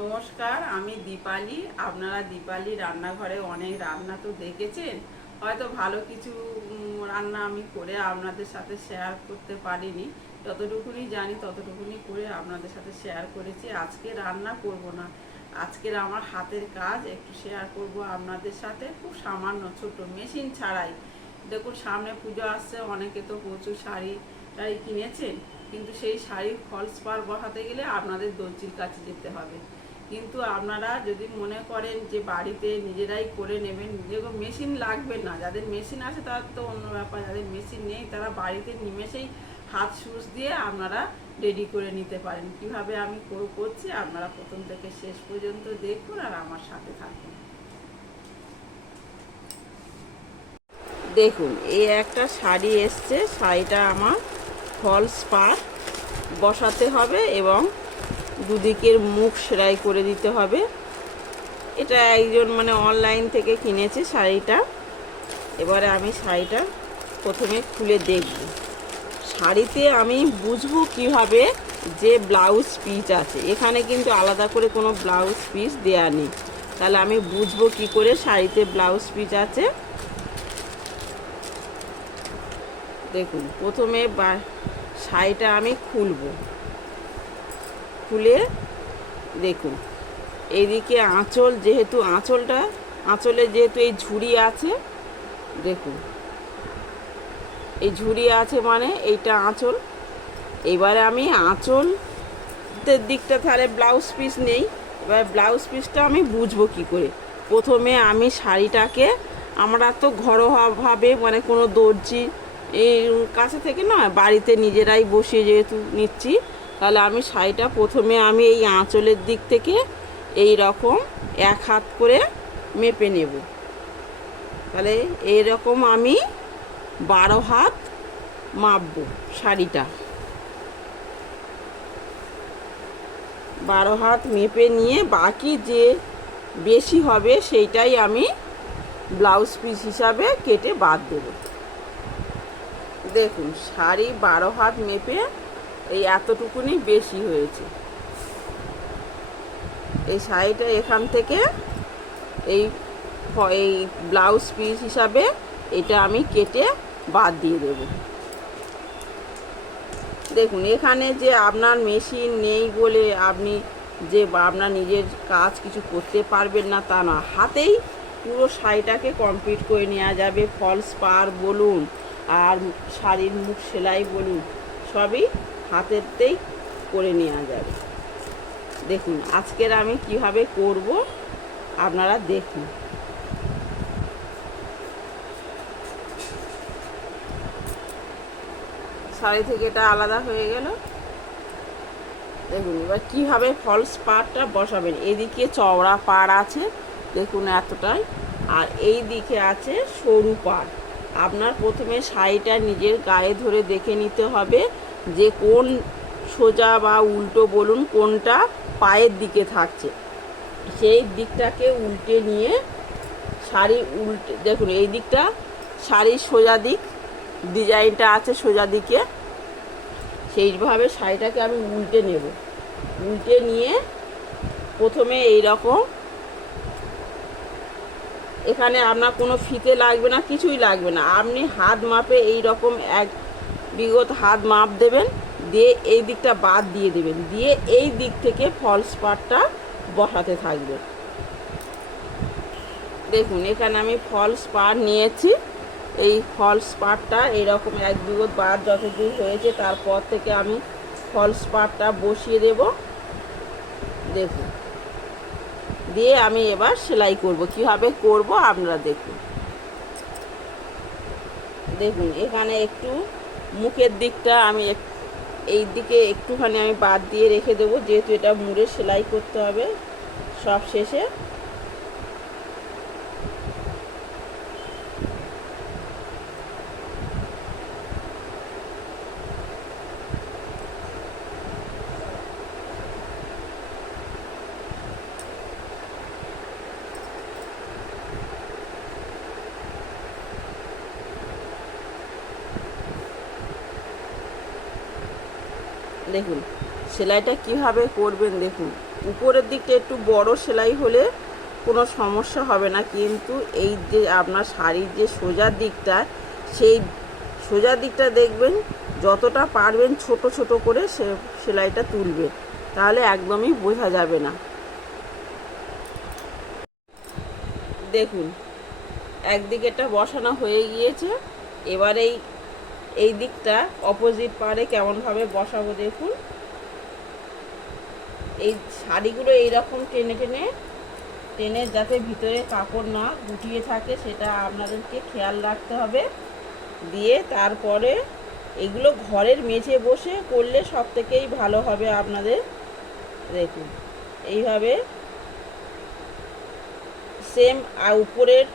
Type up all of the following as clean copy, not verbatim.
নমস্কার, আমি দীপালি। আপনারা দীপালি রান্নাঘরে অনেক রান্না তো দেখেছেন, হয়তো ভালো কিছু রান্না আমি করে আপনাদের সাথে শেয়ার করতে পারিনি। যতটুকুনি জানি ততটুকুনি করে আপনাদের সাথে শেয়ার করেছি। আজকে রান্না করব না, আজকের আমার হাতের কাজ একটু শেয়ার করব আপনাদের সাথে, খুব সামান্য ছোট, মেশিন ছাড়াই। দেখুন, সামনে পুজো আসছে, অনেকে তো প্রচুর শাড়ি টাড়ি কিনেছেন, কিন্তু সেই শাড়ির ফলস পার বসাতে গেলে আপনাদের দর্জির কাছে যেতে হবে। কিন্তু আপনারা যদি মনে করেন যে বাড়িতে নিজেরাই করে নেবেন, যেরকম মেশিন লাগবে না, যাদের মেশিন আছে তার তো অন্য ব্যাপার, যাদের মেশিন নেই তারা বাড়িতে নিমেষেই হাত সুচ দিয়ে আপনারা রেডি করে নিতে পারেন। কিভাবে আমি করছি আপনারা প্রথম থেকে শেষ পর্যন্ত দেখুন আর আমার সাথে থাকুন। দেখুন, এই একটা শাড়ি এসছে, শাড়িটা আমার ফলস পার বসাতে হবে এবং দুদিকের মুখ সেলাই করে দিতে হবে। এটা একজন অনলাইন থেকে কিনেছে শাড়িটা। এবারে আমি শাড়িটা প্রথমে খুলে দেখব। শাড়িতে আমি বুঝবো কিভাবে যে ব্লাউজ পিস আছে, এখানে কিন্তু আলাদা করে কোনো ব্লাউজ পিস দেয়া নেই। তাহলে আমি বুঝবো কি করে শাড়িতে ব্লাউজ পিস আছে। দেখুন, প্রথমে শাড়িটা আমি খুলে দেখুন, এইদিকে আঁচল, যেহেতু আঁচলে যেহেতু এই ঝুড়ি আছে, দেখুন এই ঝুড়ি আছে মানে এইটা আঁচল। এবারে আমি আঁচলের দিকটা তাহলে ব্লাউজ পিস নেই। এবার ব্লাউজ পিসটা আমি বুঝবো কি করে। প্রথমে আমি শাড়িটাকে, আমরা তো ঘরোয়াভাবে কোনো দর্জি এই কাছে থেকে না, বাড়িতে নিজেরাই বসিয়ে যেহেতু নিচ্ছি, তাহলে আমি শাড়িটা প্রথমে আমি এই আঁচলের দিক থেকে এই রকম এক হাত করে মেপে নেব। তাহলে এইরকম আমি 12 হাত মাপবো শাড়িটা। 12 হাত মেপে নিয়ে বাকি যে বেশি হবে সেইটাই আমি ব্লাউজ পিস হিসাবে কেটে বাদ দেব। দেখুন, শাড়ি 12 হাত মেপে এই এতটুকুনি বেশি হয়েছে। এই শাড়িটা এখান থেকে এই ব্লাউজ পিস হিসাবে এটা আমি কেটে বাদ দিয়ে দেব। দেখুন, এখানে যে আপনার মেশিন নেই বলে আপনি যে আপনার নিজের কাজ কিছু করতে পারবেন না তা না, হাতেই পুরো শাড়িটাকে কমপ্লিট করে নেওয়া যাবে। ফলস পার বলুন আর শাড়ির মুখ সেলাই বলুন, সবই হাতেরতেই করে নেওয়া যাবে। দেখুন, আজকের আমি কিভাবে করব আপনারা দেখুন। শাড়ি থেকে এটা আলাদা হয়ে গেল। দেখুন, এবার কীভাবে ফলস পাড়টা বসাবেন। এদিকে চওড়া পাড় আছে, দেখুন এতটাই, আর এই দিকে আছে সরু পাড়। আপনার প্রথমে শাড়িটা নিজের গায়ে ধরে দেখে নিতে হবে যে কোন সোজা বা উল্টো বলুন কোনটা পায়ের দিকে থাকছে, সেই দিকটাকে উল্টে নিয়ে শাড়ি দেখুন এই দিকটা শাড়ির সোজা দিক, ডিজাইনটা আছে সোজা দিকে, সেইভাবে শাড়িটাকে আমি উল্টে নেব। উল্টে নিয়ে প্রথমে এই রকম, এখানে আপনার কোনো ফিতে লাগবে না, কিছুই লাগবে না, আপনি হাত মাপে এই রকম এক বিগত হাত মাপ দেবেন, দিয়ে এই দিকটা বাদ দিয়ে দেবেন, দিয়ে এই দিক থেকে ফলস পাড়টা বসাতে থাকবেন। দেখুন, এখানে আমি ফলস পাড় নিয়েছি। এই ফলস পাড়টা এইরকম এক বিগত বার যতদূর হয়েছে তারপর থেকে আমি ফলস পাড়টা বসিয়ে দেব। দেখুন, দিয়ে আমি এবার সেলাই করব। কিভাবে করব আপনারা দেখুন। দেখুন, এখানে একটু মুখের দিকটা আমি এই দিকে একটুখানি আমি বাদ দিয়ে রেখে দেবো, যেহেতু এটা মুড়ে সেলাই করতে হবে সব শেষে। দেখুন, সেলাইটা কিভাবে করবেন দেখুন। উপরের দিকটা একটু বড় সেলাই হলে কোনো সমস্যা হবে না, কিন্তু এই যে আপনার শাড়ির যে সোজা দিকটা, সেই সোজা দিকটা দেখবেন যতটা পারবেন ছোট ছোট করে সেলাইটা তুলবে, তাহলে একদমই বোঝা যাবে না। দেখুন একদিকেটা বসানো হয়ে গিয়েছে, এবার এই দিকটা অপোজিট পারে কেমনভাবে বসাবো দেখুন। এই শাড়িগুলো এইরকম টেনে টেনে টেনে যাতে ভিতরে কাপড় না গুটিয়ে থাকে সেটা আপনাদেরকে খেয়াল রাখতে হবে। দিয়ে তারপরে এগুলো ঘরের মেঝে বসে করলে সব থেকেই ভালো হবে আপনাদের। দেখুন এইভাবে সেম। আর উপরের,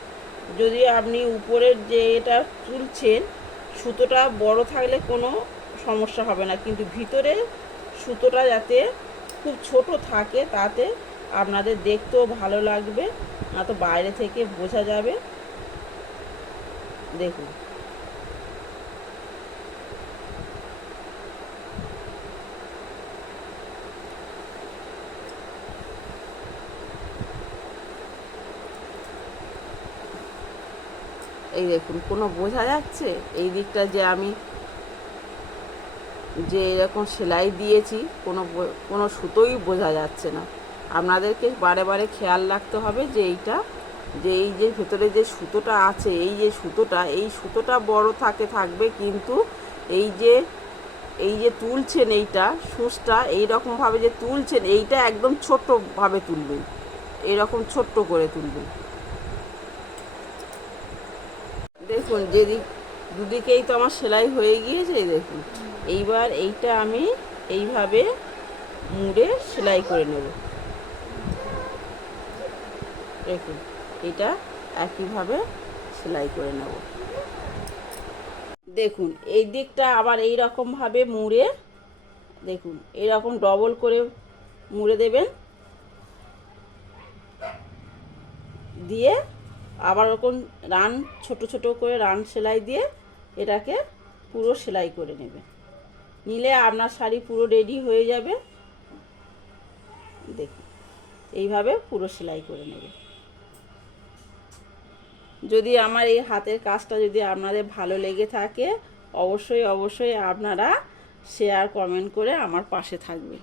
যদি আপনি উপরের যে এটা তুলছেন সুতোটা বড় থাকলে কোনো সমস্যা হবে না, কিন্তু ভিতরে সুতোটা যাতে খুব ছোট থাকে, তাতে আপনাদের দেখতেও ভালো লাগবে, না তো বাইরে থেকে বোঝা যাবে। দেখুন এই দেখুন কোনো বোঝা যাচ্ছে এই দিকটা যে আমি যে এরকম সেলাই দিয়েছি, কোনো সুতোই বোঝা যাচ্ছে না। আপনাদেরকে বারে বারে খেয়াল রাখতে হবে যে এই যে ভেতরে যে সুতোটা আছে, এই সুতোটা বড় থাকবে, কিন্তু এই যে তুলছেন এইটা সুচটা এইরকমভাবে যে তুলছেন, এইটা একদম ছোট্টভাবে তুলবেন, এইরকম ছোট্ট করে তুলবেন। দেখুন দুদিকেই তো আমার সেলাই হয়ে গিয়েছে, দেখুন এইবার এইটা আমি এইভাবে মুড়ে সেলাই করে নেব। দেখুন এটা একইভাবে সেলাই করে নেব। দেখুন এই দিকটা আবার এই রকমভাবে মুড়ে, দেখুন এইরকম ডবল করে মুড়ে দেবেন, দিয়ে আবার ওরকম ছোট ছোট করে রান সেলাই দিয়ে এটাকে পুরো সেলাই করে নেবেন। নিলে আপনার শাড়ি পুরো রেডি হয়ে যাবে। দেখুন এইভাবে পুরো সেলাই করে নেবে। যদি আমার এই হাতের কাজটা যদি আপনাদের ভালো লেগে থাকে, অবশ্যই আপনারা শেয়ার কমেন্ট করে আমার পাশে থাকবেন।